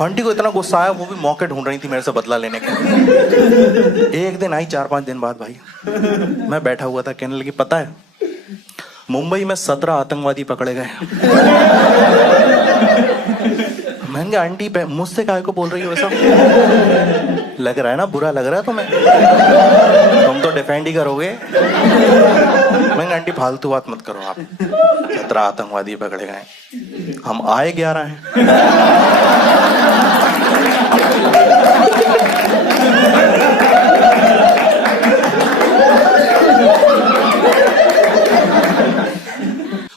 Aunty को इतना गुस्सा आया, वो भी मौके ढूंढ रही थी मेरे से बदला लेने के। एक दिन आई 4-5 दिन बाद भाई, मैं बैठा हुआ था, कहने लगी पता है मुंबई में 17 आतंकवादी पकड़े गए। मैंने कहा आंटी मुझसे काहे को बोल रही हो ऐसा? लग रहा है ना, बुरा लग रहा है तुम्हें? तुम तो डिफेंड ही करोगे। मैंने आंटी फालतू बात मत करो आप, 17 आतंकवादी पकड़े गए, हम आए 11 हैं।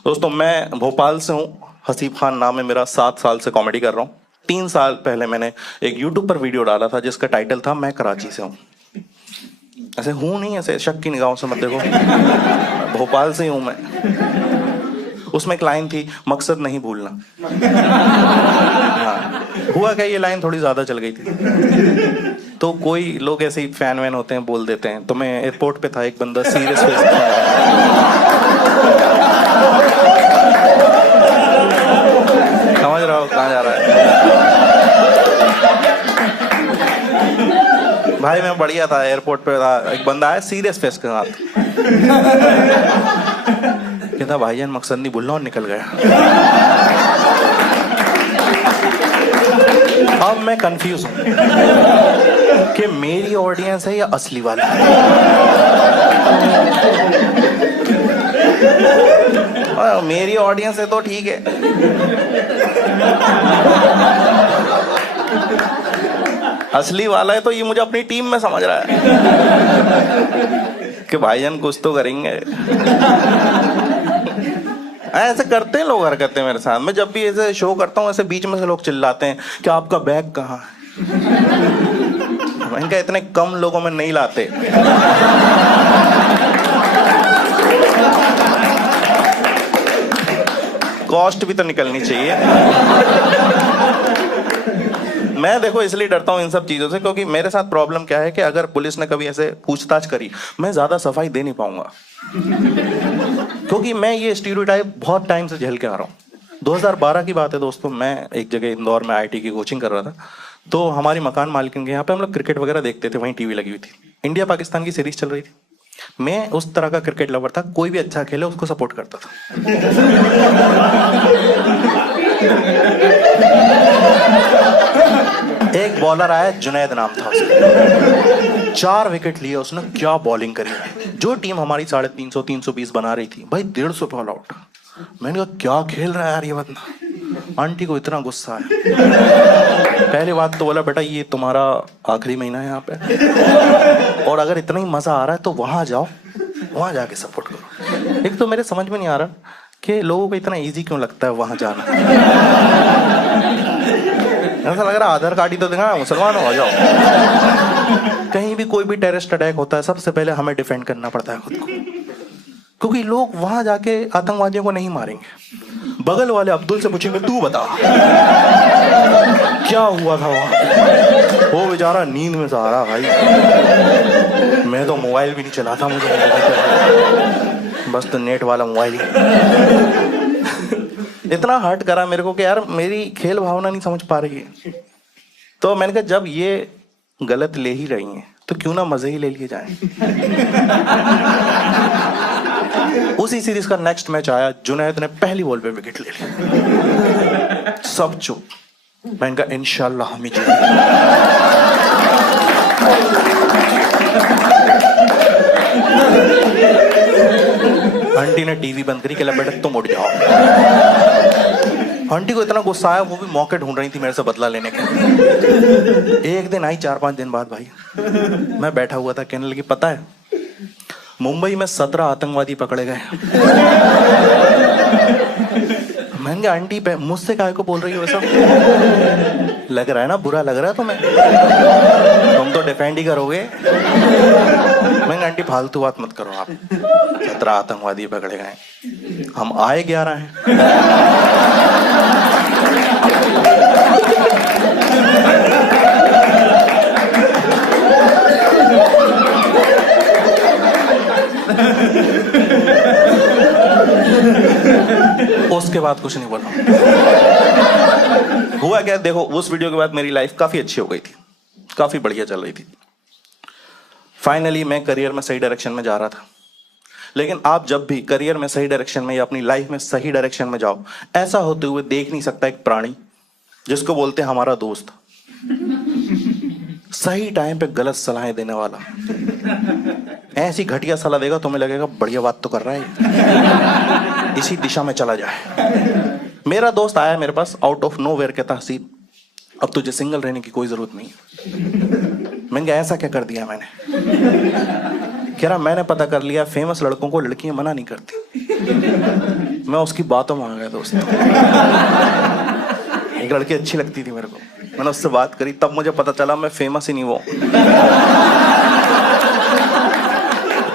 दोस्तों मैं भोपाल से हूँ, हसीब खान नाम है मेरा, 7 साल से कॉमेडी कर रहा हूँ। 3 साल पहले मैंने एक यूट्यूब पर वीडियो डाला था जिसका टाइटल था मैं कराची से हूँ। ऐसे हूँ नहीं, ऐसे शक की निगाहों से मत देखो, भोपाल से ही हूँ मैं। उसमें एक लाइन थी, मकसद नहीं भूलना। हाँ, हुआ क्या, ये लाइन थोड़ी ज्यादा चल गई थी, तो कोई लोग ऐसे ही फैन वैन होते हैं, बोल देते हैं। तो मैं एयरपोर्ट पे था, एक बंदा सीरियस फेस समझ रहा हो कहाँ जा रहा है भाई। मैं बढ़िया था, एयरपोर्ट पे था, एक बंदा आया सीरियस फेस के साथ, कहता भाईजान मकसद नहीं भूलना, और निकल गया। अब मैं कंफ्यूज हूं कि मेरी ऑडियंस है या असली वाला। मेरी ऑडियंस है तो ठीक है, असली वाला है तो ये मुझे अपनी टीम में समझ रहा है कि भाईजान कुछ तो करेंगे। ऐसे करते हैं लोग, हरकतें मेरे साथ। मैं जब भी ऐसे शो करता हूँ, ऐसे बीच में से लोग चिल्लाते हैं कि आपका बैग कहाँ है। मैंने कहा इतने कम लोगों में नहीं लाते। कॉस्ट भी तो निकलनी चाहिए। मैं देखो इसलिए डरता हूँ इन सब चीजों से, क्योंकि मेरे साथ प्रॉब्लम क्या है कि अगर पुलिस ने कभी ऐसे पूछताछ करी, मैं ज्यादा सफाई दे नहीं पाऊंगा, क्योंकि मैं ये स्टीरियोटाइप बहुत टाइम से झेल के आ रहा हूँ। 2012 की बात है दोस्तों, मैं एक जगह इंदौर में आईटी की कोचिंग कर रहा था। तो हमारी मकान मालिकिन के यहाँ पे हम लोग क्रिकेट वगैरह देखते थे, वहीं टीवी लगी हुई थी, इंडिया पाकिस्तान की सीरीज चल रही थी। मैं उस तरह का क्रिकेट लवर था, कोई भी अच्छा खेले उसको सपोर्ट करता था। एक बॉलर आया, जुनैद नाम था उसका, 4 विकेट लिए उसने, क्या बॉलिंग करी। जो टीम हमारी 350 320 बना रही थी, भाई 150 पे ऑल आउट। मैंने कहा क्या खेल रहा है यार ये बंदा। आंटी को इतना गुस्सा है, पहली बात तो बोला बेटा ये तुम्हारा आखिरी महीना है यहाँ पे, और अगर इतना ही मजा आ रहा है तो वहां जाओ, वहां जाके सपोर्ट करो। एक तो मेरे समझ में नहीं आ रहा कि लोगों को इतना इजी क्यों लगता है वहां जाना। ऐसा लग रहा है आधार कार्ड ही तो दिखा, मुसलमान हो जाओ। कहीं भी कोई भी टेररिस्ट अटैक होता है, सबसे पहले हमें डिफेंड करना पड़ता है खुद को, क्योंकि लोग वहां जाके आतंकवादियों को नहीं मारेंगे। बगल वाले अब्दुल से पूछेंगे तू बता क्या हुआ था वहां। वो बेचारा नींद में सो रहा भाई, मैं तो मोबाइल भी नहीं चलाता, मुझे बस तो नेट वाला मोबाइल ही। इतना हर्ट करा मेरे को कि यार मेरी खेल भावना नहीं समझ पा रही है। तो मैंने कहा जब ये गलत ले ही रही हैं तो क्यों ना मजे ही ले लिए जाएं। उसी सीरीज का नेक्स्ट मैच आया, जुनैद ने पहली बॉल पे विकेट ले ली, सब चुप। मैंने कहा इंशाल्लाह हम ही जीतेंगे। आंटी ने टीवी बंद करी, कहला बेटा तुम उठ जाओ। आंटी को इतना गुस्सा आया, वो भी मौके ढूंढ रही थी मेरे से बदला लेने के। एक दिन आई 4-5 दिन बाद भाई, मैं बैठा हुआ था, कहने लगी पता है मुंबई में 17 आतंकवादी पकड़े गए। मैंने कहा आंटी मुझसे काहे को बोल रही हो ऐसा? लग रहा है ना, बुरा लग रहा है तुम्हें? तुम तो डिफेंड ही करोगे। मैंने आंटी फालतू बात मत करो आप, 17 आतंकवादी पकड़े गए, हम आए 11 हैं। उसके बाद कुछ नहीं बोला। हुआ क्या, देखो उस वीडियो के बाद मेरी लाइफ काफी अच्छी हो गई थी, काफी बढ़िया चल रही थी। फाइनली मैं करियर में सही डायरेक्शन में जा रहा था। लेकिन आप जब भी करियर में सही डायरेक्शन में या अपनी लाइफ में सही डायरेक्शन में जाओ, ऐसा होते हुए देख नहीं सकता एक प्राणी जिसको बोलते हैं हमारा दोस्त, सही टाइम पे गलत सलाहें देने वाला। ऐसी घटिया सलाह देगा तुम्हें लगेगा बढ़िया बात तो कर रहा है, इसी दिशा में चला जाए। मेरा दोस्त आया मेरे पास आउट ऑफ नोवेयर, कहता हसीब अब तुझे सिंगल रहने की कोई जरूरत नहीं है। मैंने कहा ऐसा क्या कर दिया मैंने? कह रहा मैंने पता कर लिया फेमस लड़कों को लड़कियां मना नहीं करती। मैं उसकी बातों में आ गया दोस्त। एक लड़की अच्छी लगती थी मेरे को, मैंने उससे बात करी, तब मुझे पता चला मैं फेमस ही नहीं वो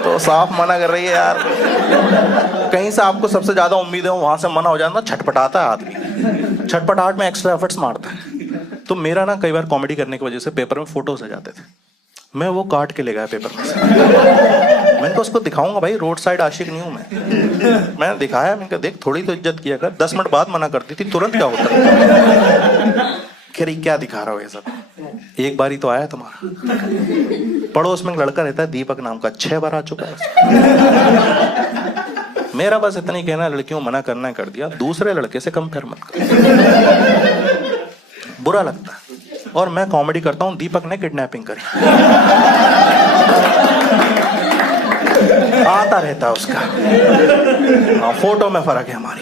तो साफ मना कर रही है यार। कहीं से आपको सबसे ज्यादा उम्मीद है वहां से मना हो जाता, छटपटाता है आदमी, छटपटाहट में एक्स्ट्रा एफर्ट्स मारता है। तो मेरा ना कई बार कॉमेडी करने की वजह से पेपर में फोटोज आ जाते थे, मैं वो काट के ले गया पेपर में से। मैंने कहा उसको दिखाऊंगा भाई, रोड साइड आशिक नहीं हूं मैं। मैंने दिखाया, मैंने कहा देख थोड़ी तो इज्जत किया कर, 10 मिनट बाद मना करती थी, तुरंत क्या होता है? कह रही क्या दिखा रहा हो ये सब, एक बार ही तो आया तुम्हारा। पड़ोस में एक लड़का रहता है दीपक नाम का, 6 बार आ चुका है। मेरा बस इतना ही कहना, लड़कियों मना करना कर दिया, दूसरे लड़के से कंपेयर मत कर, बुरा लगता है। और मैं कॉमेडी करता हूं, दीपक ने किडनैपिंग करी, आता रहता है उसका। फोटो में फर्क है हमारी,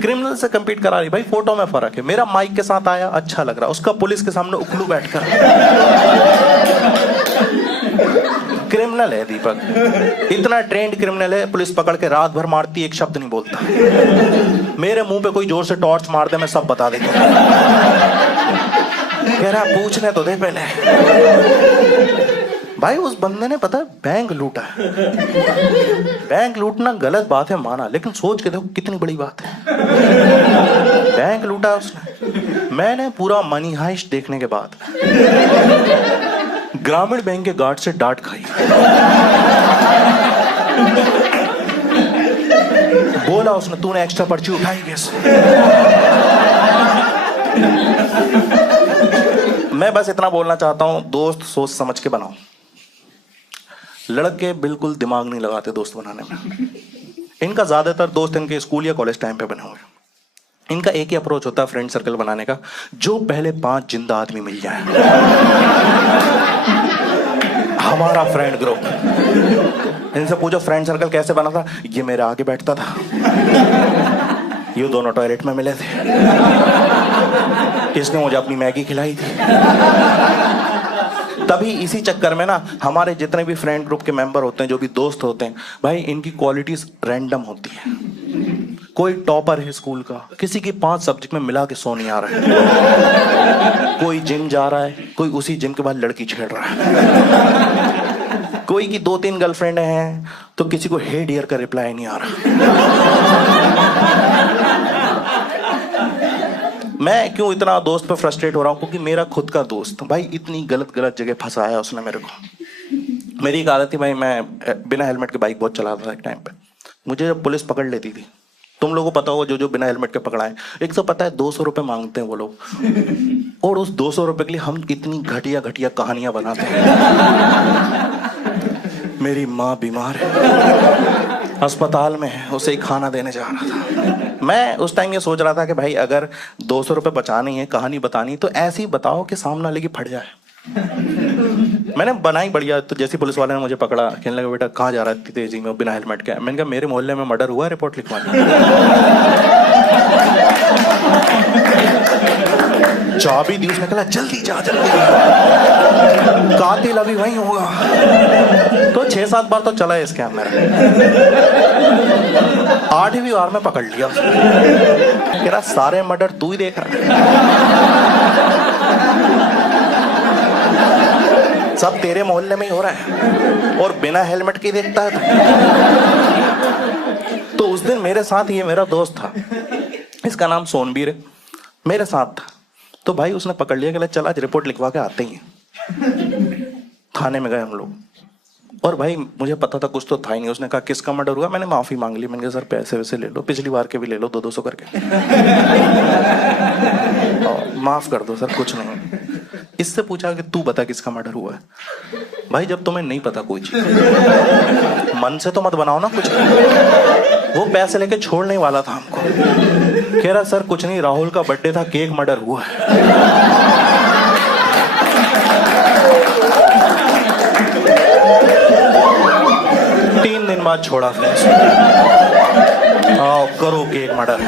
क्रिमिनल से compete करा रही भाई, फोटो में फर्क है। मेरा माइक के साथ आया अच्छा लग रहा, उसका पुलिस के सामने उखलू बैठकर। क्रिमिनल है दीपक, इतना ट्रेंड क्रिमिनल है, पुलिस पकड़ के रात भर मारती, एक शब्द नहीं बोलता। मेरे मुंह पे कोई जोर से टॉर्च मार दे, मैं सब बता देता। कह रहा पूछने तो दे पहले। भाई उस बंदे ने पता है बैंक लूटा है। बैंक लूटना गलत बात है माना, लेकिन सोच के देखो कितनी बड़ी बात है। बैंक लूटा उसने। मैंने पूरा मनी हाइस्ट देखने के बाद ग्रामीण बैंक के गार्ड से डांट खाई। बोला उसने तूने एक्स्ट्रा पर्ची उठाई कैसे? मैं बस इतना बोलना चाहता हूं, दोस्त सोच समझ के बनाओ। लड़के बिल्कुल दिमाग नहीं लगाते दोस्त बनाने में। इनका ज्यादातर दोस्त इनके स्कूल या कॉलेज टाइम पे बने हुए। इनका एक ही अप्रोच होता है फ्रेंड सर्कल बनाने का, जो पहले 5 जिंदा आदमी मिल जाए। हमारा फ्रेंड ग्रुप। इनसे पूछो फ्रेंड सर्कल कैसे बना था? ये मेरे आगे बैठता था, ये दोनों टॉयलेट में मिले थे, इसने मुझे अपनी मैगी खिलाई थी। तभी इसी चक्कर में ना हमारे जितने भी फ्रेंड ग्रुप के मेंबर होते हैं, जो भी दोस्त होते हैं भाई, इनकी क्वालिटीज रैंडम होती है। कोई टॉपर है स्कूल का, किसी की 5 सब्जेक्ट में मिला के 100 नहीं आ रहा है। कोई जिम जा रहा है, कोई उसी जिम के बाद लड़की छेड़ रहा है। कोई की 2-3 गर्लफ्रेंड हैं, तो किसी को हे डियर का रिप्लाई नहीं आ रहा। मैं क्यों इतना दोस्त पे फ्रस्ट्रेट हो रहा हूँ? क्योंकि मेरा खुद का दोस्त भाई इतनी गलत जगह फंसाया उसने मेरे को। मेरी एक आदत थी भाई, मैं बिना हेलमेट के बाइक बहुत चलाता था एक टाइम पे। मुझे जब पुलिस पकड़ लेती थी, तुम लोगों को पता होगा जो बिना हेलमेट के पकड़ाए, एक तो पता है 200 रुपए मांगते हैं वो लोग, और उस 200 रुपए के लिए हम इतनी घटिया कहानियां बनाते हैं। मेरी माँ बीमार है, अस्पताल में है, उसे खाना देने जा रहा था। मैं उस टाइम ये सोच रहा था कि भाई अगर 200 रुपए बचानी है, कहानी बतानी, तो ऐसी बताओ कि सामने वाले की फट जाए। मैंने बनाई बढ़िया। तो जैसे पुलिस वाले ने मुझे पकड़ा, कहने लगा बेटा कहाँ जा रहा है इतनी तेजी में बिना हेलमेट के? मैंने कहा मेरे मोहल्ले में मर्डर हुआ, रिपोर्ट लिखवानी। चाबी दी उसने, कहा जल्दी जा, कातिल अभी वहीं होगा। तो 6-7 बार तो चला है स्कैम मेरा। 8वीं बार में पकड़ लिया उसने। कह रहा सारे मर्डर तू ही देख रहा है, सब तेरे मोहल्ले में ही हो रहा है, और बिना हेलमेट के देखता है। तो उस दिन मेरे साथ ये मेरा दोस्त था, इसका नाम सोनबीर है, मेरे साथ था। तो भाई उसने पकड़ लिया, कि चल आज रिपोर्ट लिखवा के आते ही। थाने में गए हम लोग, और भाई मुझे पता था कुछ तो था ही नहीं। उसने कहा किसका मर्डर हुआ, मैंने माफी मांग ली। मैंने कहा सर पैसे वैसे ले लो, पिछली बार के भी ले लो 200-200 करके। माफ कर दो सर, कुछ नहीं। इससे पूछा कि तू बता किसका मर्डर हुआ है। भाई जब तुम्हें नहीं पता कोई चीज, मन से तो मत बनाओ ना कुछ। वो पैसे लेके छोड़ने वाला था हमको, कह रहा सर कुछ नहीं, राहुल का बर्थडे था, केक मर्डर हुआ है। 3 दिन बाद छोड़ा फिर। आओ करो केक मर्डर।